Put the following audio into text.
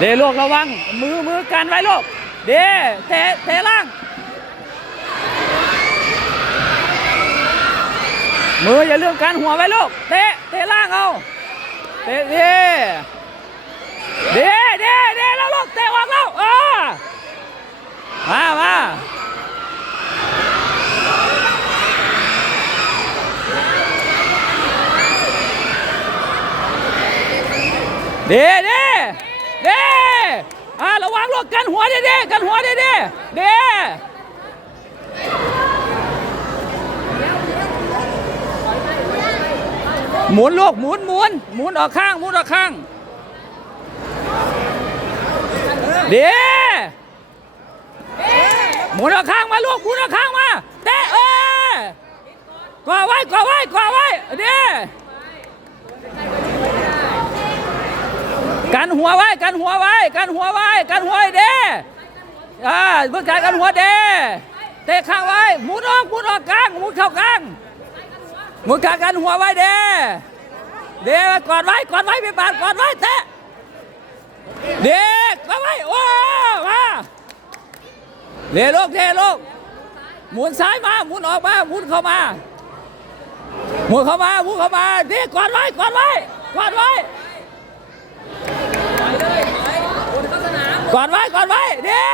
เดลูกระวัง มือมือกันไว้ลูก เดเตะเตะล่าง มืออย่าลืมกันหัวไว้ลูก เตะเตะล่างเอาเตะเดเดเดเดแล้วลูกเตะออกแล้วเออมามาเดเด เด้อ่าระวังลูกกันหัวเดเดกันหัวเด้เดเดหมุนลูกหมุนหมุนหมุนออกข้างหมุนออกข้างเดี๋ยวหมุนออกข้างมาลูกหมุนออกข้างมาเตะเออกอไว้กอไว้กอไว้เดี๋ยว กันหัวไว้กันหัวไว้กันหัวไว้กันหัวไว้เด้อ่าเพื่อการกันหัวเด้เตะข้างไว้หมุนออกหมุนออกกลางหมุนเข้ากลางมึงกัดกันหัวไว้เด้เด้กอดไว้กอดไว้พี่ปานกอดไว้เตะเด็กกอดไว้โอ้มาเด้ลูกเด้ลูกหมุนซ้ายมาหมุนออกมาหมุนเข้ามาหมุนเข้ามาหมุนเข้ามาเด้กอดไว้กอดไว้กอดไว้ กอดไว้กอดไว้เด้